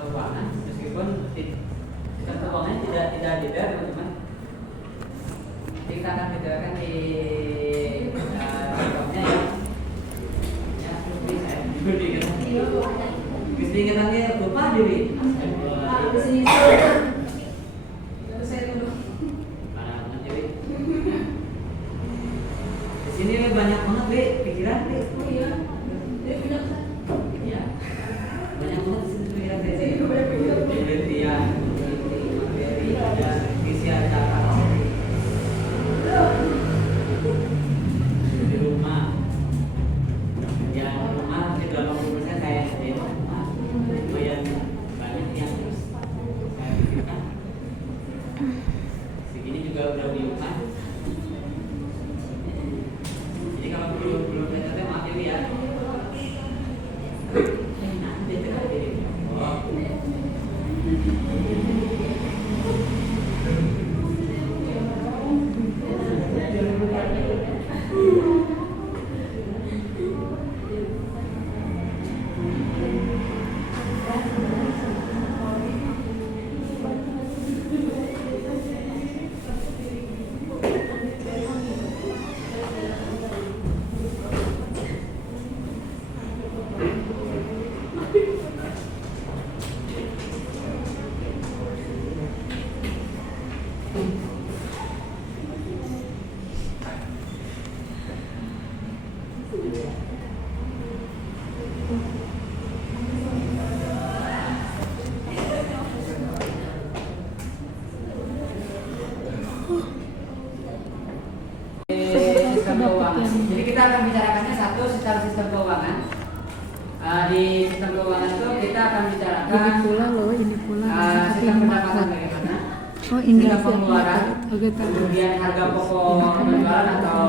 keuangan, meskipun sistem keuangan tidak detail teman-teman. Kita akan detailkan di contohnya ya. Ya, ingatannya lupa diri. Di sini di sini banyak banget deh pikiran deh. oh iya. Dia bilang Ya, banyak banget di sini pikiran deh. Penelitian, materi, ada visi acara di rumah. Ya, rumah hampir 80% kayak di rumah. Lumayan banyak yang harus saya pikirkan. Segini juga udah di rumah. Jadi kalau belum ternyata maaf ya. Nanti tegak diri. Oh. Sistem keuangan. Jadi kita akan bicarakannya satu secara sistem keuangan. Di sistem keuangan itu kita akan bicarakan Ini pula loh, ini pula. sistem pendapatan bagaimana, Oh ini sistem pengeluaran, Oke tahu. kemudian harga pokok penjualan atau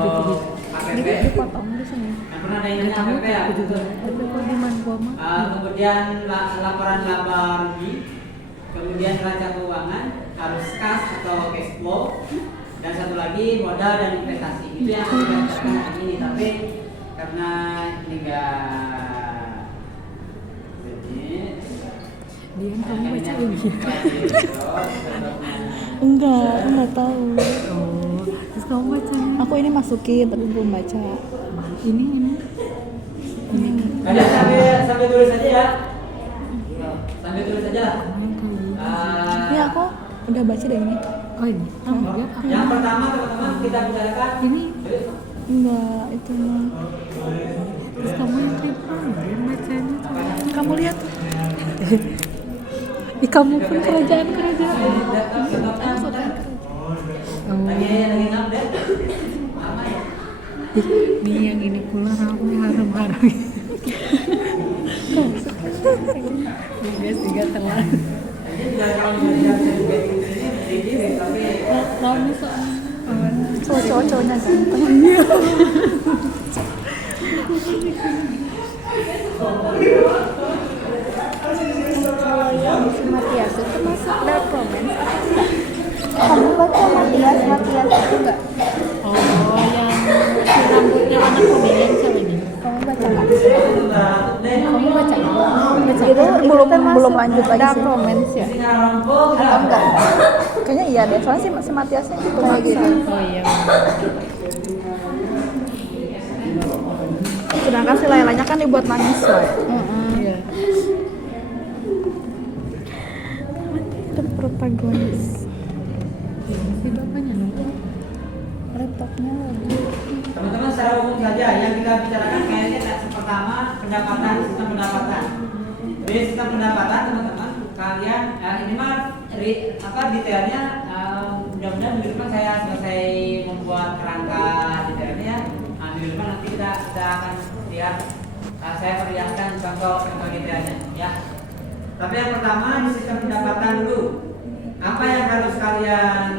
APP. Dipotong di sini. Yang pernah ada yang nanya APP ya? Aku juga. Tapi kok di Manpoma? Kemudian laporan laba rugi, kemudian neraca keuangan, arus kas atau cash flow, dan satu lagi modal dan investasi. Itu yang akan kita bicarakan hari ini. Tapi karena ini Dian kamu baca ini? Enggak tahu. Oh, terus kamu bacanya? Aku ini masukin tapi belum baca. Ini. Kalian sambil tulis saja ya. Sambil tulis saja. Ini aku udah baca deh ini. Oh ini. Oh enggak. Yang pertama teman-teman kita bicarakan Ini. Enggak, itu mah. Terus kamu yang triple Dian bacanya. Kamu lihat. Di kamu pun kerajaan. Oh. lagi ngupdate. Lama ya. Nih yang ini pula ramai harum-harum. Guys juga telat. Jadi juga kalau belajar juga di sini berdiri tapi Ramai soalnya. Cowok-cowoknya ganteng. Kalau yang si Matias itu masuk dark romance apa enggak? Kamu baca Matias itu enggak? Oh yang si rambutnya warna kuning yang cewek ini. Kamu baca nggak? Kamu baca nggak? Belum lanjut lagi Dark sih. romance ya. Atau enggak? Kayaknya iya deh, soalnya si Matiasnya gitu kayak gitu. Oh iya. Sedangkan si Lailanya kan dibuat nangis, woy. Iya. Itu protagonis. Si bapaknya nunggu. Laptopnya lagi. teman-teman secara umum saja yang kita bicarakan kayaknya pertama pendapatan, sistem pendapatan. Di sistem pendapatan teman-teman kalian ini mah detailnya mudah-mudahan minggu depan saya selesai membuat kerangka detailnya ya. Minggu depan nanti kita akan lihat saya perlihatkan contoh detailnya ya. Tapi yang pertama di sistem pendapatan dulu, apa yang harus kalian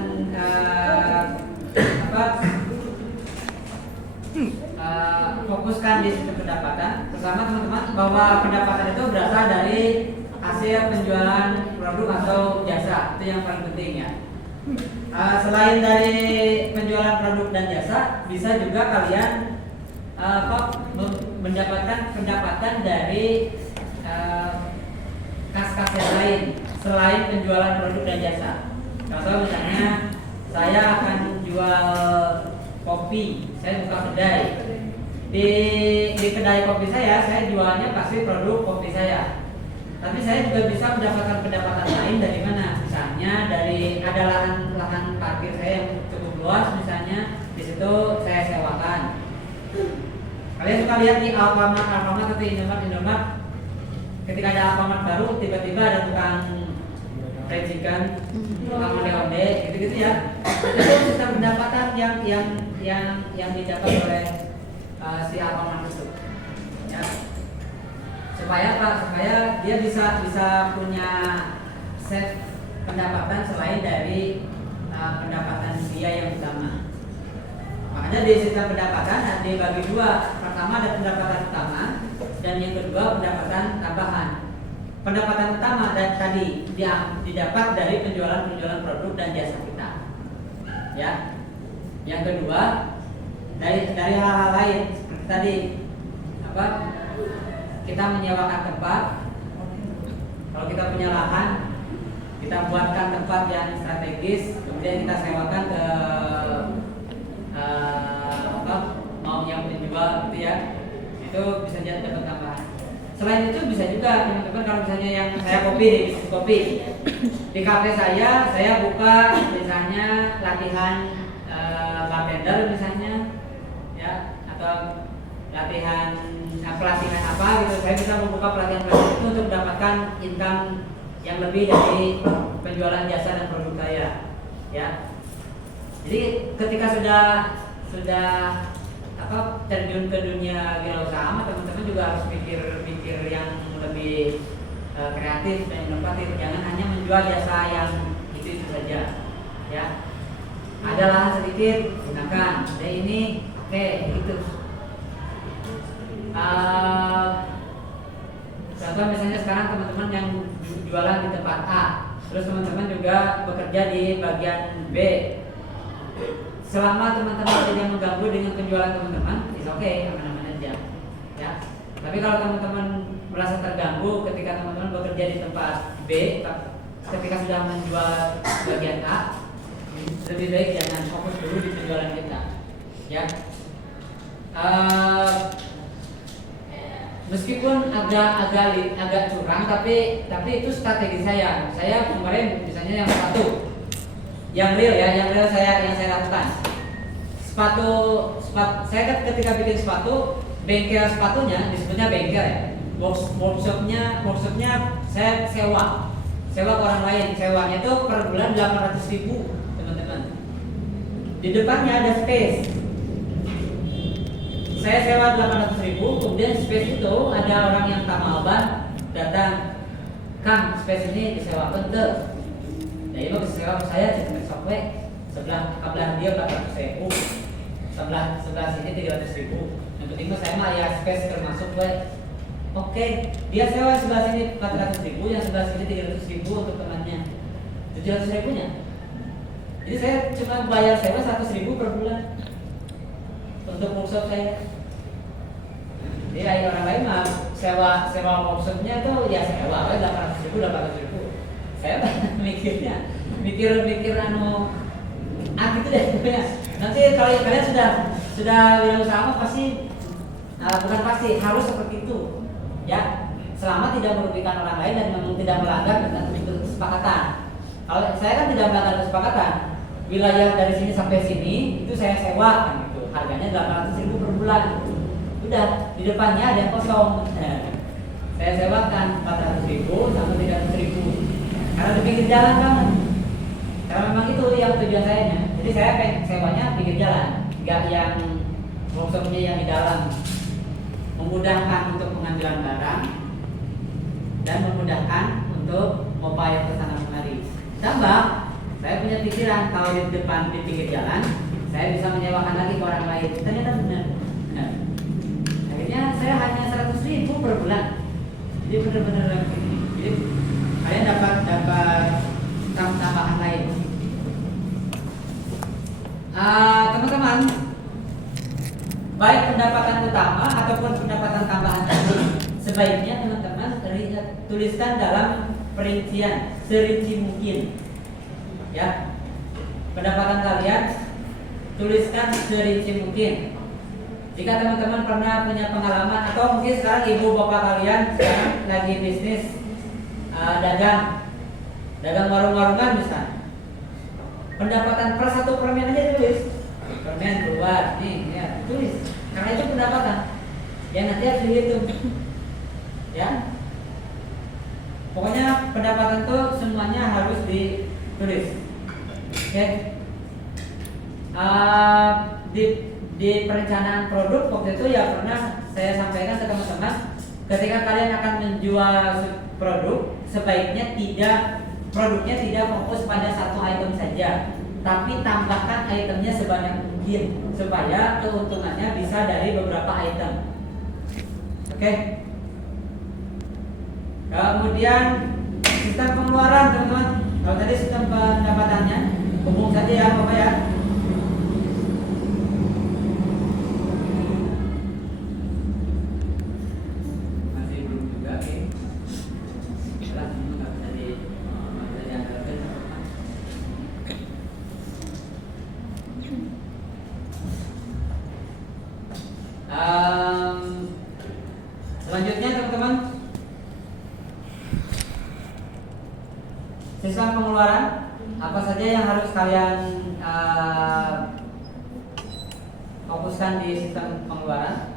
fokuskan di sistem pendapatan. Pertama teman-teman bahwa pendapatan itu berasal dari hasil penjualan produk atau jasa, itu yang paling penting ya. Selain dari penjualan produk dan jasa, bisa juga kalian mendapatkan pendapatan dari kas-kas yang lain selain penjualan produk dan jasa. Contoh misalnya saya akan jual kopi, saya buka kedai. Di kedai kopi saya jualnya pasti produk kopi saya. Tapi saya juga bisa mendapatkan pendapatan lain dari mana? Misalnya dari ada lahan parkir saya yang cukup luas, misalnya di situ saya sewakan. Kalian suka lihat di Alfamart atau Indomart, ketika ada Alfamart baru, tiba-tiba ada tukang fried chicken, tukang onde-onde, gitu-gitu ya. Itu sistem pendapatan yang didapat oleh si Alfamart itu. Ya. Supaya dia bisa punya set pendapatan selain dari pendapatan dia yang utama. Makanya di sistem pendapatan ada dibagi dua. Pertama ada pendapatan utama dan yang kedua pendapatan tambahan. Pendapatan utama dan tadi didapat dari penjualan produk dan jasa kita. Ya. Yang kedua dari hal-hal lain seperti tadi kita menyewakan tempat. Kalau kita punya lahan, kita buatkan tempat yang strategis, kemudian kita sewakan ke mau yang penjual gitu ya. Itu bisa jadi dapat tambahan. Selain itu bisa juga teman-teman, kalau misalnya yang saya bisnis kopi di kafe saya buka misalnya latihan bartender misalnya ya, atau pelatihan apa gitu. Saya bisa membuka pelatihan itu untuk mendapatkan income yang lebih dari penjualan jasa dan produk saya ya. Jadi ketika sudah terjun ke dunia wirausaha, teman-teman juga harus pikir yang lebih kreatif dan inovatif. Jangan hanya menjual jasa yang itu saja ya. Ada lahan sedikit, gunakan. Ada ini, oke, gitu. Contoh misalnya sekarang teman-teman yang jualan di tempat A, terus teman-teman juga bekerja di bagian B. Selama teman-teman tidak mengganggu dengan penjualan teman-teman, is okay, aman-aman aja. Ya. Tapi kalau teman-teman merasa terganggu ketika teman-teman bekerja di tempat B, ketika sudah menjual bagian A, lebih baik jangan fokus dulu di penjualan kita. Ya. Meskipun agak curang, tapi itu strategi saya. Saya kemarin misalnya yang yang real yang saya lakukan. Sepatu saya kan ketika bikin sepatu, bengkel sepatunya disebutnya bengkel ya. Workshopnya saya sewa ke orang lain. Sewanya itu per bulan 800.000 teman-teman. Di depannya ada space. Saya sewa 800.000, kemudian space itu ada orang yang tamalban datang, Kang, space ini disewakan tuh. Jadi mau disewa ke saya jadi software sebelah dia 400.000, sebelah sini 300.000. Yang penting mah saya mah ya space termasuk we. Oke, dia sewa sebelah sini 400.000, yang sebelah sini 300.000 untuk temannya, 700.000-nya. Jadi saya cuma bayar sewa 100.000 per bulan untuk workshop saya. Jadi orang lain mah sewa workshopnya tuh ya sewa 800.000. Saya mikir gitu deh. Nanti kalau kalian sudah wirausaha pasti bukan pasti harus seperti itu ya, selama tidak merugikan orang lain dan memang tidak melanggar kesepakatan. Kalau saya kan tidak melanggar kesepakatan, wilayah dari sini sampai sini itu saya sewa kan gitu, harganya 800.000 per bulan. Udah di depannya ada yang kosong, saya sewakan 400.000 sama 300.000 karena di pinggir jalan banget. Karena memang itu yang tujuan saya. Jadi saya sewanya pinggir jalan, nggak yang workshopnya yang di dalam, memudahkan untuk pengambilan barang dan memudahkan untuk mobile ke sana kemari. Tambah, saya punya pikiran kalau di depan di pinggir jalan, saya bisa menyewakan lagi ke orang lain. Ternyata benar. Akhirnya saya hanya 100.000 per bulan. Jadi benar-benar ini. Jadi kalian dapat tambahan lain. Teman-teman, baik pendapatan utama ataupun pendapatan tambahan tadi, sebaiknya teman-teman tuliskan dalam perincian serinci mungkin. Ya, pendapatan kalian tuliskan serinci mungkin. Jika teman-teman pernah punya pengalaman atau mungkin sekarang ibu bapak kalian sekarang lagi bisnis dagang warung-warungan misalnya, pendapatan per satu permen aja tulis, permen keluar nih ya tulis, karena itu pendapatan yang nanti harus dihitung ya. Pokoknya pendapatan itu semuanya harus ditulis. Oke. Di perencanaan produk waktu itu ya pernah saya sampaikan ke teman-teman, ketika kalian akan menjual produk sebaiknya produknya tidak fokus pada satu item saja, tapi tambahkan itemnya sebanyak mungkin supaya keuntungannya bisa dari beberapa item. Oke. Kemudian sistem pengeluaran teman-teman. Kalau tadi sistem pendapatannya hubung saja ya Bapak ya. Masih belum juga oke. Setelah ini nggak bisa diandalkan. Selanjutnya teman-teman, sistem pengeluaran apa saja yang harus kalian fokuskan di sistem pengeluaran.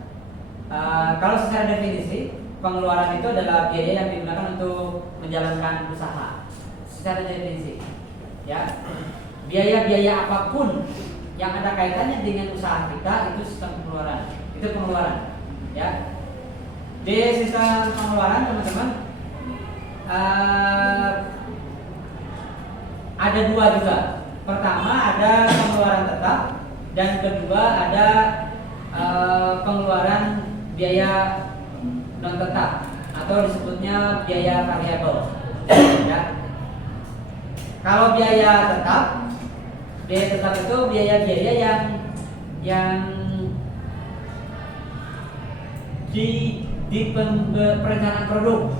Kalau secara definisi, pengeluaran itu adalah biaya yang digunakan untuk menjalankan usaha. Secara definisi, ya, biaya-biaya apapun yang ada kaitannya dengan usaha kita itu sistem pengeluaran. Itu pengeluaran, ya. Di sistem pengeluaran teman-teman ada dua juga. Pertama ada pengeluaran tetap dan kedua ada pengeluaran biaya non tetap atau disebutnya biaya variabel. Ya. Kalau biaya tetap itu biaya-biaya yang di perencanaan produk.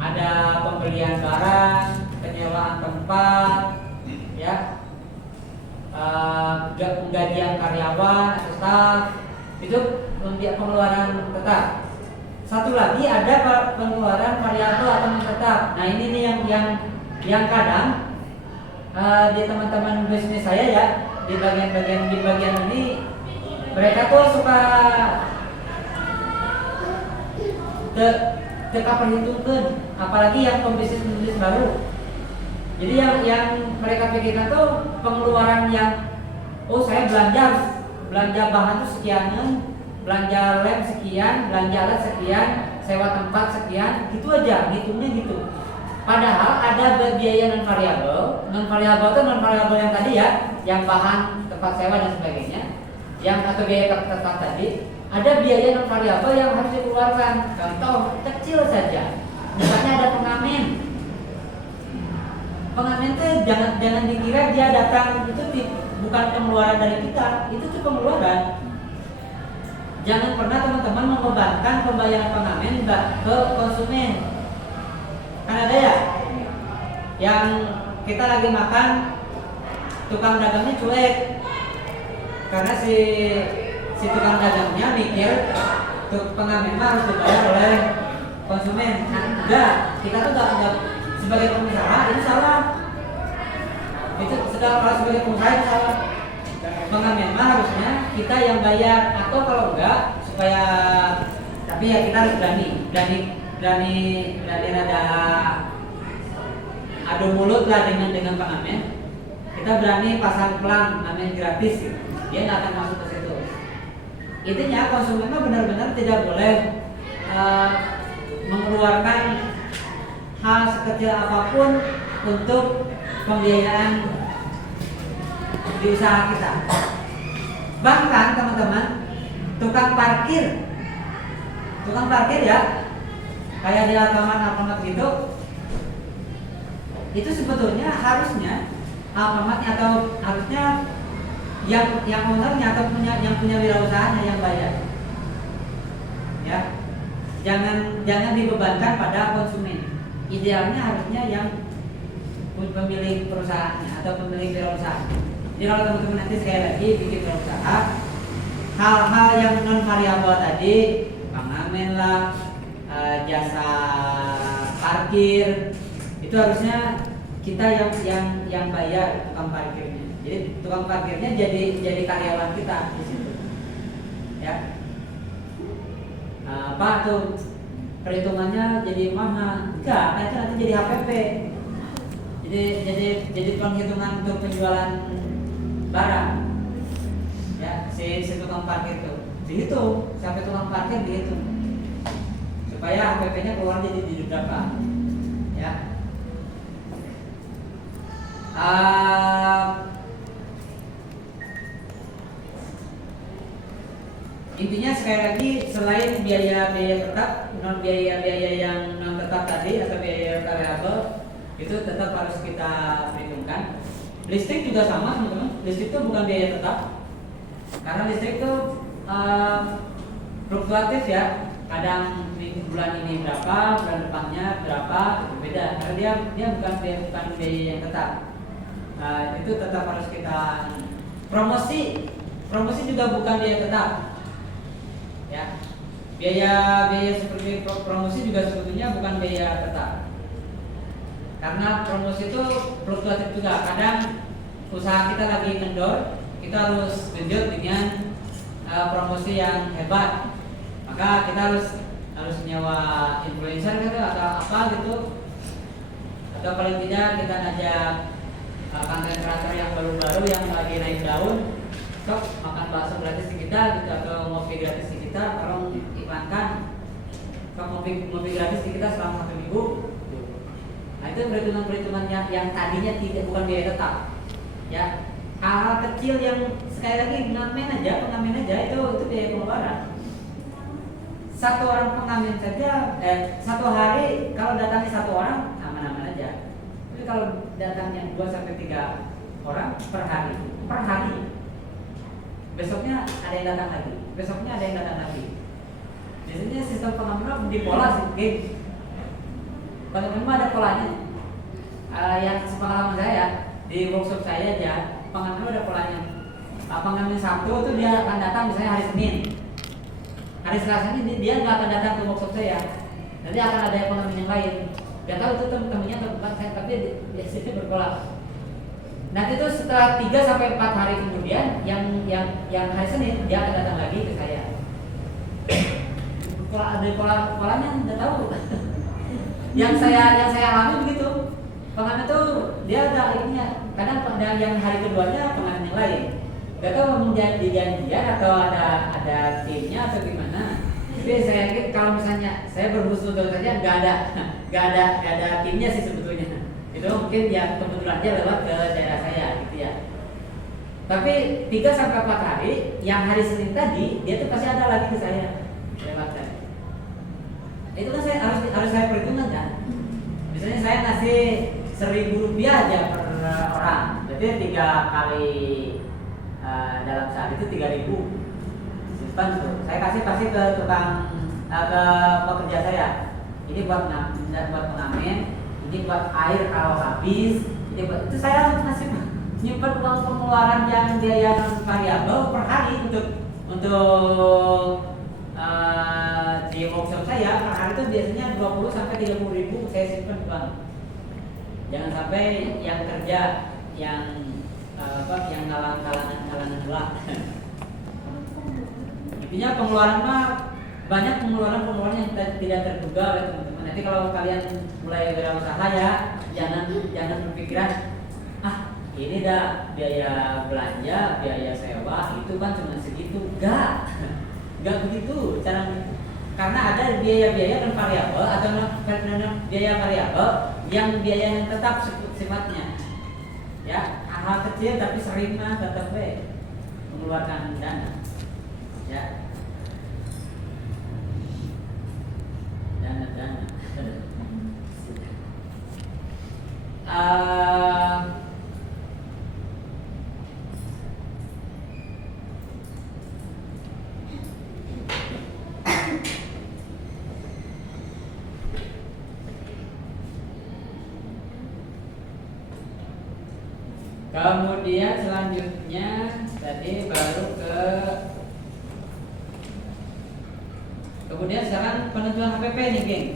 Ada pembelian barang, penyewaan tempat, ya, penggajian karyawan atau staf, itu pengeluaran tetap. Satu lagi ada pengeluaran variabel atau non tetap. Nah ini nih yang kadang di teman-teman bisnis saya ya di bagian ini mereka tuh suka teka perhitungkan, apalagi yang pembisnis baru. Jadi yang mereka pikirkan tuh pengeluaran yang saya belanja bahan tuh sekian, belanja lem sekian, belanja alat sekian, sewa tempat sekian, gitu aja, hitungnya gitu. Padahal ada biaya non variabel itu non variabel yang tadi ya, yang bahan, tempat sewa dan sebagainya, yang atau biaya tetap tadi. Ada biaya non variabel yang harus dikeluarkan. Contoh kecil saja, misalnya ada pengamen. Pengamen itu jangan dikira dia datang itu bukan pengeluaran dari kita, itu tuh pengeluaran. Jangan pernah teman-teman membebankan pembayaran pengamen ke konsumen. Kan ada ya, yang kita lagi makan tukang dagangnya cuek karena si tukang dagangnya mikir pengamen harus dibayar oleh konsumen. Nah, enggak, kita tuh enggak sebagai pengusaha ini salah. Itu kalau sebagai pengusaha itu salah. Pengamen harusnya kita yang bayar, atau kalau enggak supaya, tapi ya kita harus berani ada adu mulut lah dengan pengamen. Kita berani pasang pelang ngamen gratis, dia nggak akan masuk ke situ. Intinya konsumen mah benar-benar tidak boleh mengeluarkan hal sekecil apapun untuk pembiayaan di usaha kita. Bahkan teman-teman, tukang parkir ya, kayak di Alfamart gitu, itu sebetulnya harusnya Alfamart atau harusnya yang ownernya atau yang punya wirausahanya yang bayar. Ya, jangan dibebankan pada konsumen. idealnya harusnya yang pemilik perusahaannya atau pemilik wirausaha. Jadi kalau teman-teman nanti sekali lagi bikin wirausaha, hal-hal yang non variabel tadi, pengamen lah, jasa parkir, itu harusnya kita yang bayar tukang parkirnya. Jadi tukang parkirnya jadi karyawan kita di situ. Ya. Pak tuh perhitungannya jadi mahal. Enggak, itu nanti jadi HPP. Jadi penghitungan untuk penjualan barang. Ya, si tukang parkir itu dihitung, sampai tukang parkir dihitung. Supaya HPP-nya keluar jadi berapa. Ya. Intinya sekali lagi, selain biaya-biaya tetap, non biaya-biaya yang non tetap tadi atau biaya variabel itu tetap harus kita perhitungkan. Listrik juga sama teman-teman. Listrik itu bukan biaya tetap, karena listrik itu fluktuatif ya. Kadang bulan ini berapa, bulan depannya berapa, itu beda. Karena dia bukan biaya yang tetap. Itu tetap harus kita. Promosi juga bukan biaya tetap. Ya, biaya seperti promosi juga sebetulnya bukan biaya tetap, karena promosi itu fluktuatif juga. Kadang usaha kita lagi kendor, kita harus genjot dengan promosi yang hebat, maka kita harus nyewa influencer gitu atau apa gitu, atau paling tidak kita ngajak konten kreator yang baru-baru yang lagi naik daun, sok makan bakso gratis di kita gitu, atau ngopi gratis di kita, tolong iklankan ngopi gratis di kita selama 1 minggu. Nah itu perhitungan yang tadinya tidak bukan biaya tetap. Ya, hal kecil yang sekali lagi pengamen aja itu biaya pengeluaran. Satu orang pengamen saja, satu hari kalau datangnya 1 orang aman-aman aja. Tapi kalau datangnya 2 sampai 3 orang per hari, besoknya ada yang datang lagi. Besoknya ada yang datang lagi. Biasanya sistem pengamanan dipola sih, game. Teman-teman ada polanya. Yang sepengalaman saya di workshop saya aja, pengamanan ada polanya. Pengamen Sabtu itu dia akan datang misalnya hari Senin. Hari Selasa ini dia nggak akan datang ke workshop saya. Nanti akan ada pengamen yang lain. Gak tahu itu temennya atau bukan saya, tapi biasanya berpola. Nanti itu setelah 3 sampai 4 hari kemudian yang hari Senin dia akan datang lagi ke saya. Polanya udah tahu. yang saya alami begitu. Pengamen itu dia ada ininya. Kadang pada yang hari keduanya pengamen yang lain. Gak tahu menjadi janjian atau ada timnya atau gimana. Tapi saya yakin kalau misalnya saya berhusnuzon saja nggak ada timnya sih sebetulnya. Itu mungkin ya kebetulan aja lewat ke daerah saya gitu ya. Tapi 3 sampai 4 hari yang hari Senin tadi dia tuh pasti ada lagi ke saya lewatkan. Itu kan saya harus saya perhitungkan kan. Misalnya saya ngasih Rp1.000 aja per orang, berarti 3 kali dalam sehari itu 3.000. Simpan tuh. Saya kasih pasti ke tukang ke pekerja saya. Ini buat pengamen. Ini buat air kalau habis, ini buat itu saya masih nyimpan uang pengeluaran yang biaya non variabel per hari untuk di workshop saya per hari itu biasanya 20 sampai 30 ribu saya simpan uang. Jangan sampai yang kerja yang yang kalangan lah. Intinya pengeluaran mah banyak pengeluaran yang tidak terduga oleh teman-teman. Nanti kalau kalian mulai berwirausaha ya, jangan berpikiran ini dah biaya belanja, biaya sewa itu kan cuma segitu. Enggak begitu cara. Karena ada biaya-biaya non variabel atau biaya variabel yang biaya yang tetap sifatnya. Ya, hal kecil tapi sering mah tetap mengeluarkan dana. Ya. Dana. Kemudian selanjutnya tadi baru kemudian sekarang penentuan HPP nih, geng.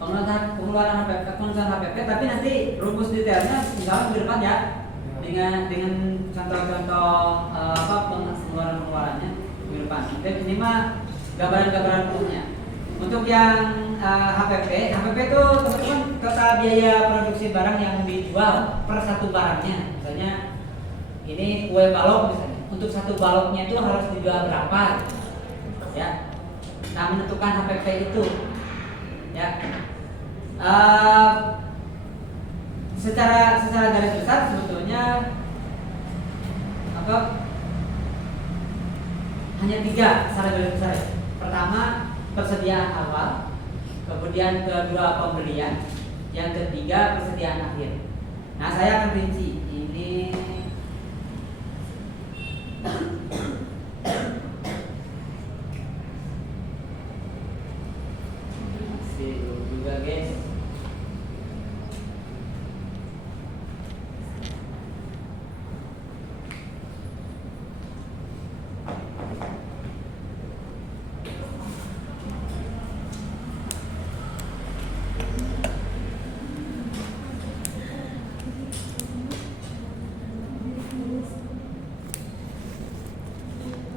Pengeluaran HPP, tapi nanti rumus detailnya misalnya di depan ya, dengan contoh-contoh pengeluarannya di depan. Jadi ini mah gambaran umumnya. Untuk yang HPP itu teman-teman total biaya produksi barang yang dijual per satu barangnya. Misalnya ini kue balok misalnya, untuk satu baloknya itu harus dijual berapa, ya. Nah, menentukan HPP itu, ya. Secara garis besar sebetulnya hanya 3 secara garis besar. Pertama, persediaan awal, kemudian kedua pembelian, yang ketiga persediaan akhir. Nah, saya akan rinci ini. Sibuk juga, guys.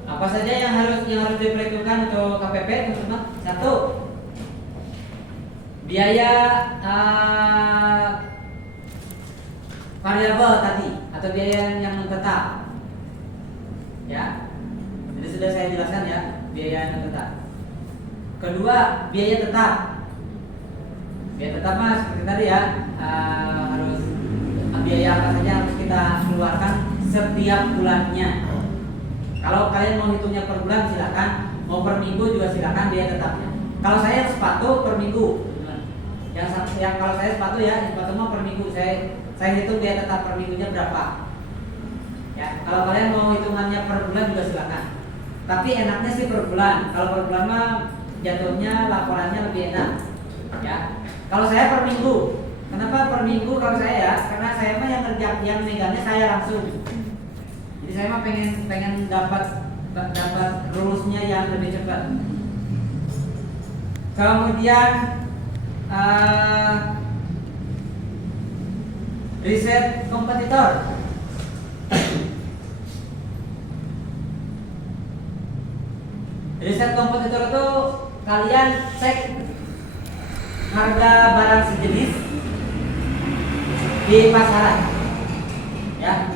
Apa saja yang harus diperhitungkan untuk KPP, teman-teman? 1. Biaya variabel tadi atau biaya yang tetap, ya. Jadi sudah saya jelaskan ya, biaya yang tetap. Kedua, biaya tetap. Biaya tetap mas seperti tadi ya, harus biaya apa saja harus kita keluarkan setiap bulannya. Kalau kalian mau hitungnya per bulan silakan, mau per minggu juga silakan biaya tetapnya. Kalau saya sepatu per minggu, yang kalau saya sepatu ya, sepatu mau per minggu, saya hitung biaya tetap per minggunya berapa. Ya, kalau kalian mau hitungannya per bulan juga silakan. Tapi enaknya sih per bulan. Kalau per bulan mah jatuhnya laporannya lebih enak. Ya, kalau saya per minggu. Kenapa per minggu kalau saya ya? Karena saya mah yang megangnya saya langsung. Jadi saya mah pengen dapat rumusnya yang lebih cepat. Kemudian riset kompetitor. Riset kompetitor itu kalian cek harga barang sejenis di pasaran, ya.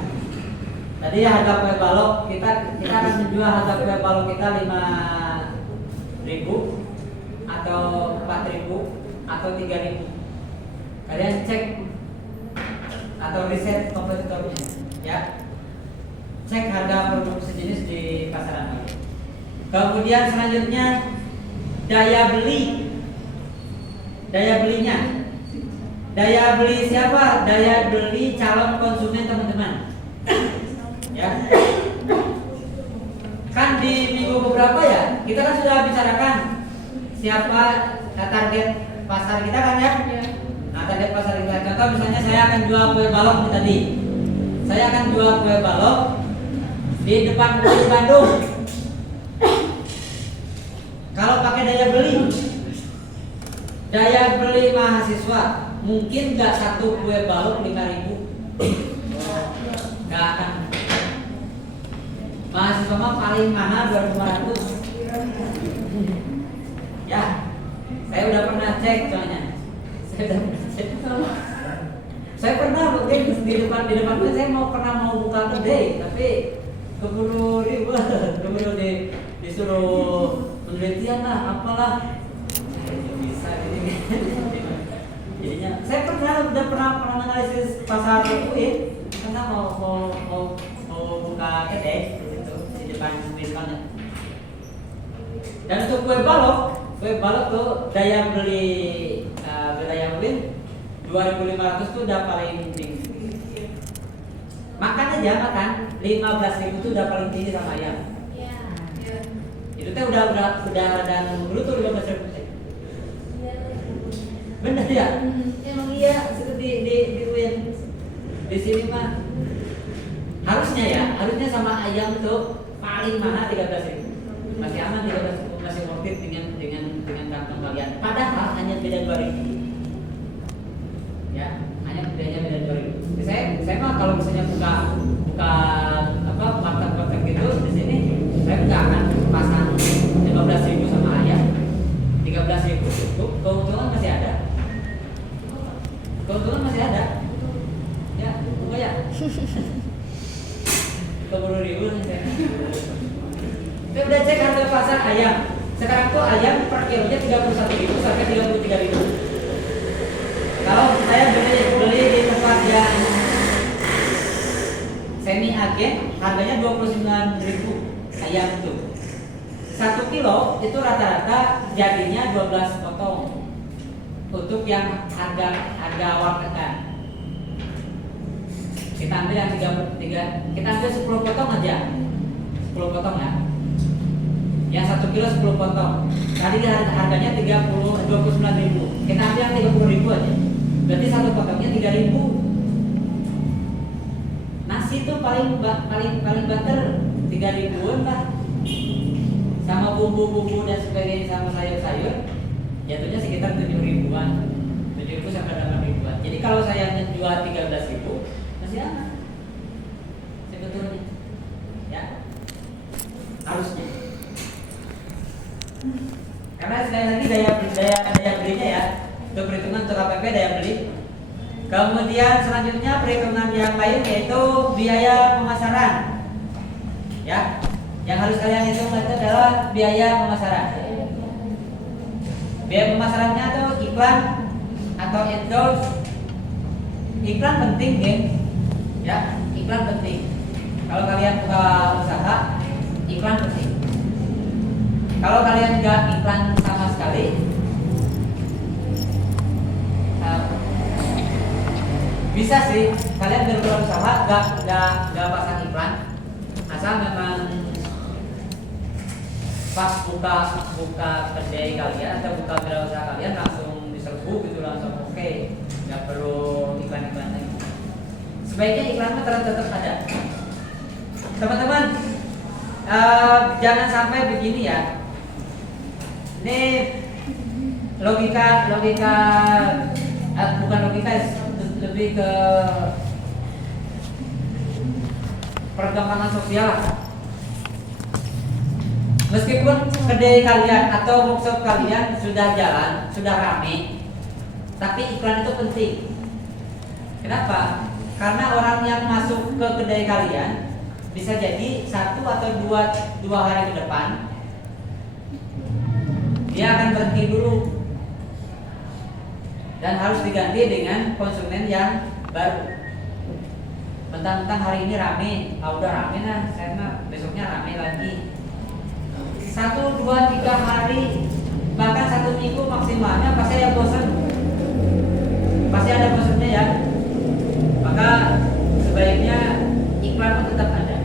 Tadi harga kue balok kita akan menjual harga kue balok kita 5.000 atau 4.000 atau 3.000. Kalian cek atau riset kompetitornya, ya. Cek harga produk sejenis di pasaran. Kemudian selanjutnya daya beli. Daya belinya. Daya beli siapa? Daya beli calon konsumen, teman-teman. Ya. Kan di minggu beberapa ya, kita kan sudah bicarakan siapa target pasar kita kan ya. Nah, target pasar kita. Contoh misalnya saya akan jual kue balok nih tadi. Saya akan jual kue balok di depan UI Bandung. Kalau pakai daya beli mahasiswa, mungkin nggak satu kue balok 5.000. Nggak akan. Mahasiswa mah paling mahal 2.500. Ya, saya udah pernah cek soalnya. Saya pernah mungkin di depan itu saya mau buka kedai, tapi keburu ribet, disuruh penelitian lah, apalah. Bisa gini. Jadinya saya udah pernah analisis pasar UI karena mau buka kedai di situ di depannya. Dan untuk kue balok tuh daya beli 2.500 tuh udah paling tinggi. Makan 15.000 tuh udah paling tinggi sama ayam. Itu teh udah dan dulu tuh 15.000. Bener ya? Emang iya seperti di UIN. Di sini mah harusnya sama ayam tuh paling mahal 13.000. Masih aman 13.000, masih worth it dengan kantong kalian. Padahal hanya beda 2.000. Ya, hanya bedanya beda 2.000. Saya mah kalau misalnya buka market gitu di sini, saya nggak akan pasang 15.000 sama ayam. 13.000 cukup, keuntungan masih ada. Ya, buka ya. 20.000 saya. Kita udah cek harga pasar ayam. Sekarang tuh ayam per kilonya 31.000 sampai 33.000. Kalau saya beli di tempat yang semi agen, harganya 29.000 ayam itu. 1 kilo itu rata-rata jadinya 12 potong untuk yang harga wartegan. Kita ambil yang 3, kita ambil 10 potong aja, 10 potong ya. Yang 1 kilo 10 potong. Tadi harganya 29.000. Kita ambil yang 30.000 aja. Berarti 1 potongnya 3.000. Nasi itu paling banter 3.000-an lah. Sama bumbu-bumbu dan sebagainya, sama sayur-sayur jatuhnya sekitar 7.000-an. 7.000 sampai 8.000-an. Jadi kalau saya jual 13.000 masih aman sebetulnya. Ya. Harusnya. Karena sekali lagi daya belinya ya. Itu perhitungan untuk APP daya beli. Kemudian selanjutnya perhitungan yang lain yaitu biaya pemasaran. Ya. Yang harus kalian hitung itu adalah biaya pemasaran. Biaya pemasarannya tuh iklan atau endorse. Iklan penting, geng. Ya, iklan penting. Kalau kalian buka usaha, iklan penting. Kalau kalian nggak iklan sama sekali, bisa sih kalian berbuka usaha nggak pasang iklan, asal memang pas buka kedai kalian atau buka wirausaha kalian langsung diserbu gitu, langsung oke, nggak perlu iklan-iklan lagi. Sebaiknya iklan tetap ada. Teman-teman, jangan sampai begini ya. Ini logika bukan logika, lebih ke perkembangan sosial. Meskipun kedai kalian atau workshop kalian sudah jalan, sudah ramai, tapi iklan itu penting. Kenapa? Karena orang yang masuk ke kedai kalian bisa jadi 1 atau 2 hari ke depan dia akan berhenti dulu dan harus diganti dengan konsumen yang baru. Mentang-mentang hari ini rame, udah rame nah, saya mah besoknya rame lagi. 1, 2, 3 hari, bahkan 1 minggu maksimalnya pasti ada bosan. Pasti ada bosannya ya. Maka sebaiknya iklan tetap ada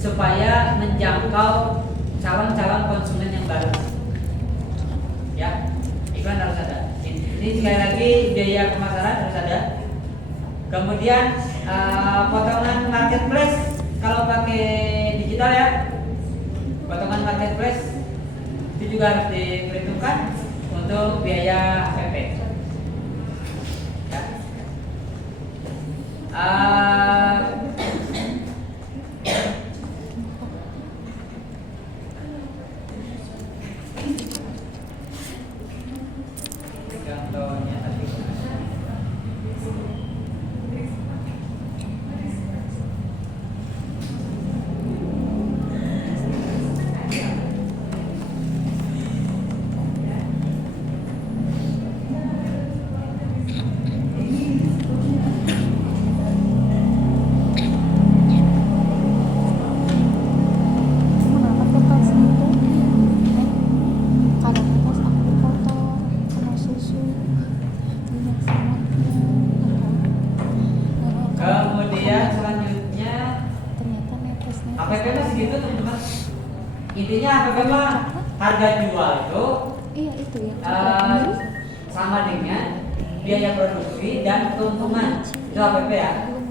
supaya menjangkau calon-calon konsumen yang baru. Ya, iklan harus ada. Ini sekali lagi biaya pemasaran harus ada. Kemudian potongan marketplace kalau pakai digital ya. Potongan marketplace itu juga harus diperhitungkan untuk biaya APP. Ya. Contohnya tadi. Kenapa tuh pas itu? Kadang pas aku foto sama susu minyak sematnya Kemudian selanjutnya ternyata netesnya APP mah segitu teman-teman. Intinya APP mah harga jual itu iya itu ya sama dengan biaya produksi dan keuntungan. Itu APP ya. belum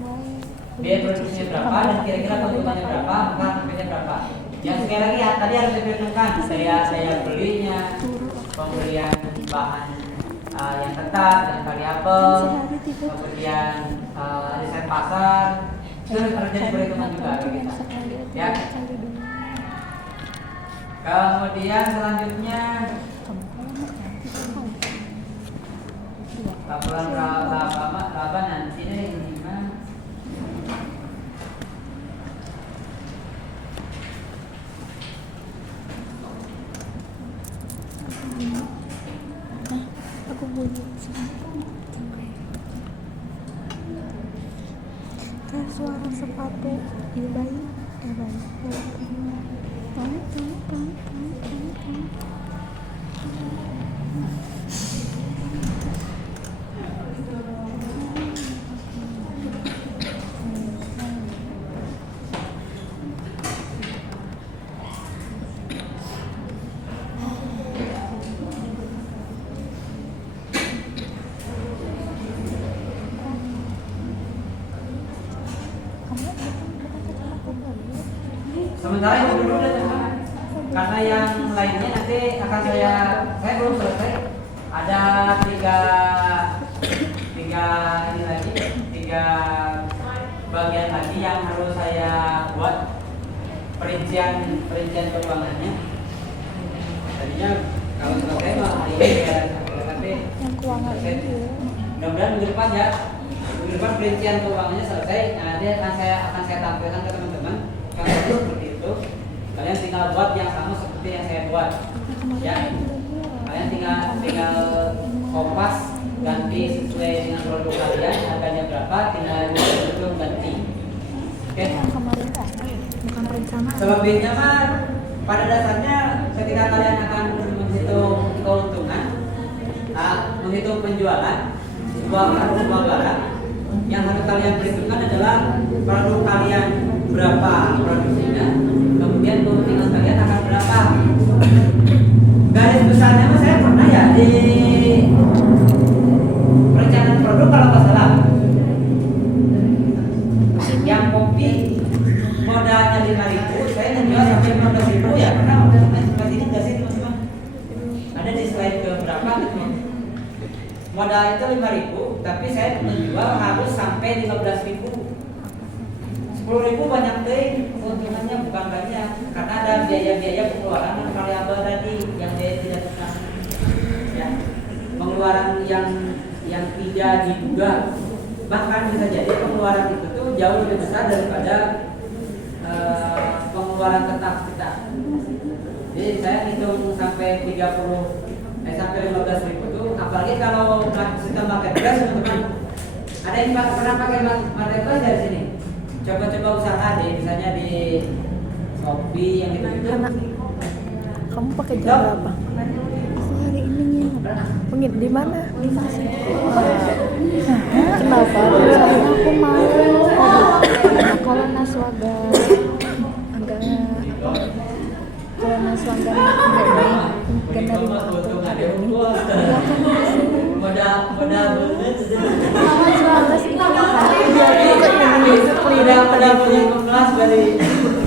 biaya produksinya berapa dan kira-kira keuntungannya berapa, maka harganya berapa. Yang sekali lagi ya, tadi harus diperhitungkan daya belinya, pembelian bahan yang tetap dan variabel, kemudian riset pasar, itu harus jadi perhitungan juga bagi kita. Ya. Kemudian selanjutnya laporan laba nanti ini mah aku bunyi kayak suara sepatu di bayi sementara itu dulu deh, karena yang lainnya nanti akan saya belum selesai. Ada tiga bagian lagi yang harus saya buat perincian keuangannya. Tadinya kalau selesai mah hari ini ya, tapi yang keuangan itu mudah-mudahan minggu depan ya. Minggu depan perincian keuangannya selesai. Nah, dia akan saya tampilkan ke teman-teman. Kalau seperti itu, kalian tinggal buat yang sama seperti yang saya buat. Ya, kalian tinggal kompas ganti sesuai dengan produk kalian, harganya berapa, tinggal itu ganti. Oke? yang kemarin kan bukan perencanaan. Selebihnya mah pada dasarnya ketika kalian akan menghitung keuntungan, menghitung penjualan sebuah barang, yang harus kalian perhitungkan adalah produk kalian berapa produksinya, kemudian keuntungan kalian akan berapa. Garis besarnya mah saya pernah ya di perencanaan produk kalau nggak salah, yang kopi modalnya 5.000, saya ngejual sampai 15.000 ya. Pernah seperti ini nggak sih teman-teman? Ada di slide ke berapa gitu. Modal itu 5.000, tapi saya menjual harus sampai 15.000. 10.000 banyak deh, keuntungannya bukan banyak karena ada biaya-biaya pengeluaran dan variabel tadi yang saya tidak pernah ya, pengeluaran yang tidak diduga, bahkan bisa jadi pengeluaran itu tuh jauh lebih besar daripada pengeluaran tetap kita. Jadi saya hitung sampai 15.000 tuh, apalagi kalau sistem marketplace teman-teman. Ada yang pernah pakai marketplace dari sini? Coba-coba usaha deh, misalnya di Shopee yang gitu-gitu. Kamu pakai jam berapa? Aku hari ini nginep. Di mana? Di mana? Kenapa? Soalnya aku mau kalau Naswaga agak kalau Naswaga enggak nerima aku hari ini. Modal Mama jual les itu kan dia buka ini punya kelas dari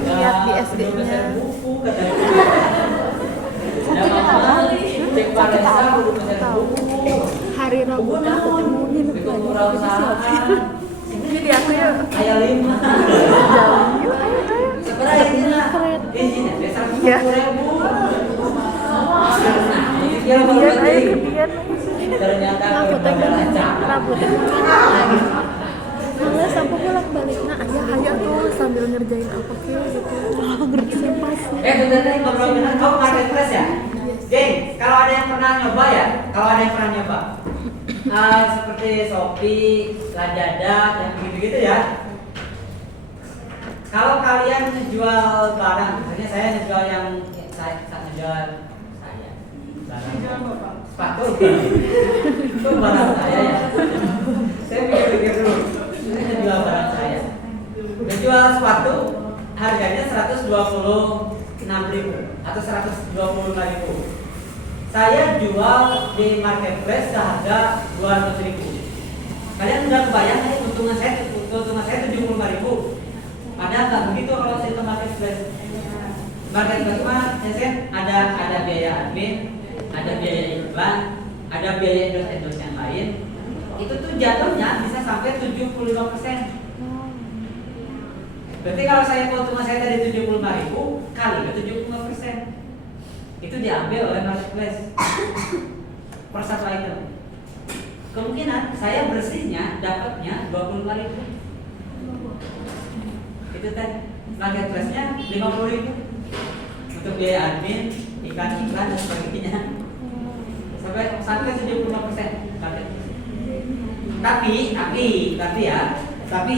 lihat di SD-nya. buku kata Sakitnya apa? Sakit apa? Tahu. Hari Rabu aku temuin itu usaha jadi aku ya ayah 5 jalan gitu ayo sebenarnya izinnya besar 10.000 Dian ayo ke Dian ternyata rambutnya lagi males aku bolak balik ayah tuh sambil ngerjain apa gitu ngerjain pasti sebenarnya ngobrol-ngobrol kamu marketplace ya? Geng, kalau ada yang pernah nyoba ya, seperti Shopee, Lazada, yang begitu-gitu ya. Kalau kalian menjual barang, misalnya saya menjual sepatu, itu barang saya ya. Saya pikir-pikir dulu, ini menjual barang saya. Menjual sepatu harganya 126.000 atau 125.000. Saya jual di marketplace seharga 200.000. Kalian udah kebayang nih keuntungan saya 75.000. Padahal nggak begitu kalau saya ke marketplace. Marketplace mah ada biaya admin, ada biaya iklan, ada biaya endorse yang lain. Itu tuh jatuhnya bisa sampai 75%. Berarti kalau saya keuntungan saya tadi 75.000 kali 75%, itu diambil oleh marketplace per satu item. Kemungkinan saya bersihnya dapatnya 25.000. Itu tadi marketplace-nya 50.000 untuk biaya admin, iklan dan sebagainya. Sampai 75% marketplace. Tapi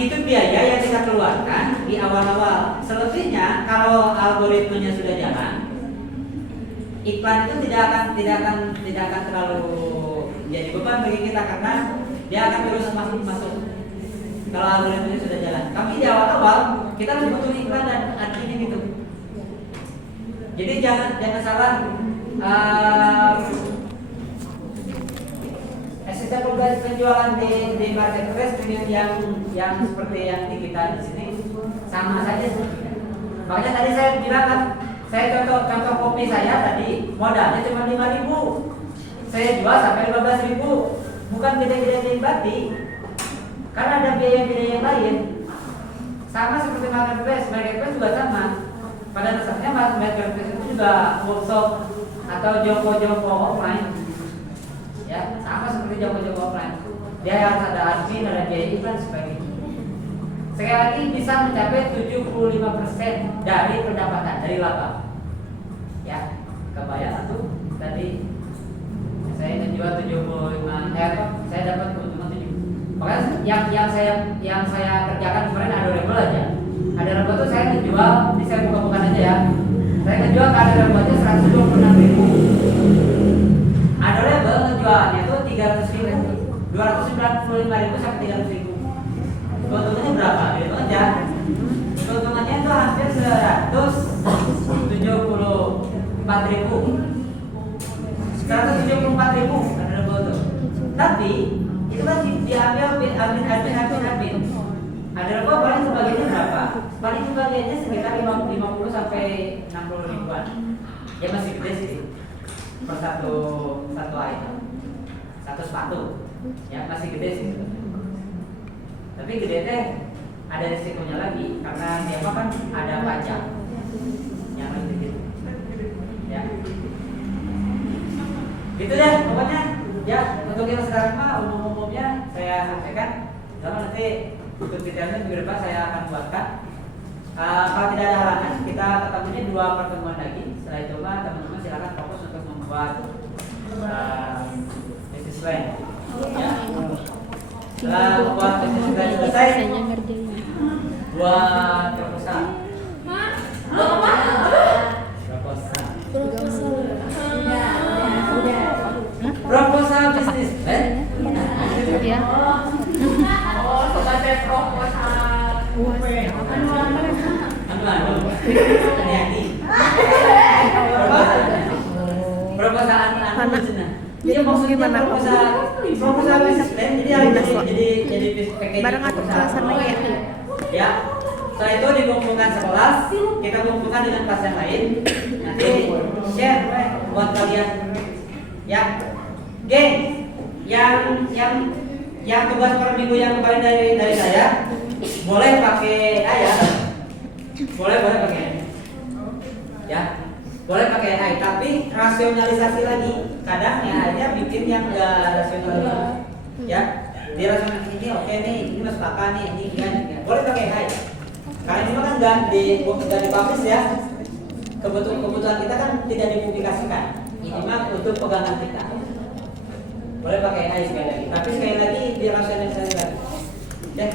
itu biaya yang kita keluarkan di awal-awal. Selebihnya kalau algoritmanya sudah jalan, iklan itu tidak akan terlalu jadi beban bagi kita karena dia akan terus masuk kalau algoritmanya sudah jalan. Tapi di awal-awal kita masih butuh iklan dan adminnya gitu. Jadi jangan salah. Sistem penjualan di marketplace dengan yang seperti yang di kita di sini sama saja sebetulnya. Makanya tadi saya bilang kan, saya contoh kopi saya tadi modalnya cuma 5.000, saya jual sampai 15.000, bukan gede-gede bati, karena ada biaya-biaya yang lain. Sama seperti marketplace juga sama. Pada dasarnya marketplace itu juga workshop atau joko-joko offline. Ya, sama seperti joko-joko offline. Dia harus ada admin, ada biaya iklan sebagainya. Sekali lagi bisa mencapai 75% dari pendapatan, dari laba. Ya, kebayang tuh tadi saya menjual 75, saya dapat keuntungan 7. Makanya yang saya kerjakan kemarin adorable aja. Adorable tuh saya menjual, ini saya buka-bukaan aja ya. Saya menjual ke adorable aja 126.000. Adorable ngejualnya tuh 300.000, 295.000 sampai 300.000. Keuntungannya berapa? Itu aja. Keuntungannya itu hampir 174.000. 174.000 adorable tuh. Tapi itu kan diambil admin. Adorable paling sebagiannya berapa? Paling sebagiannya sekitar 50 sampai 60 ribuan. Ya masih gede sih. Per satu item, satu sepatu, ya masih gede sih. Tapi gede teh ada risikonya lagi karena dia kan ada pajak yang lebih gede. Ya, gitu deh pokoknya. Ya untuk yang sekarang mah umumnya saya sampaikan. Sama nanti untuk detailnya minggu depan saya akan buatkan. Kalau tidak ada halangan, kita ketemunya 2 pertemuan lagi. Setelah itu mah teman-teman silakan fokus untuk membuat business plan. Ya. Setelah membuat business plan selesai, buat proposal. Proposal business plan. Ya. Sebagai proposal. Proposal anu cenah. Jadi maksudnya gimana? proposal business plan jadi packaging bareng atau kelasan lagi ya? Ya. Setelah itu dikumpulkan sekelas, kita kumpulkan dengan kelas yang lain. Nanti share buat kalian. Ya. Geng, yang tugas per minggu yang kemarin dari saya boleh pakai AI ya. Boleh pakai ya, boleh pakai AI, tapi rasionalisasi lagi. Kadang ya aja bikin yang enggak rasional ya. Dia rasionalisasi ini oke nih, ini masuk akal nih, ini kan. Boleh pakai AI. Karena ini kan enggak dipublish ya. Kebutuhan kita kan tidak dipublikasikan. Ini mah untuk pegangan kita. Boleh pakai AI sekali lagi, tapi sekali lagi dia rasionalisasi lagi. Ya.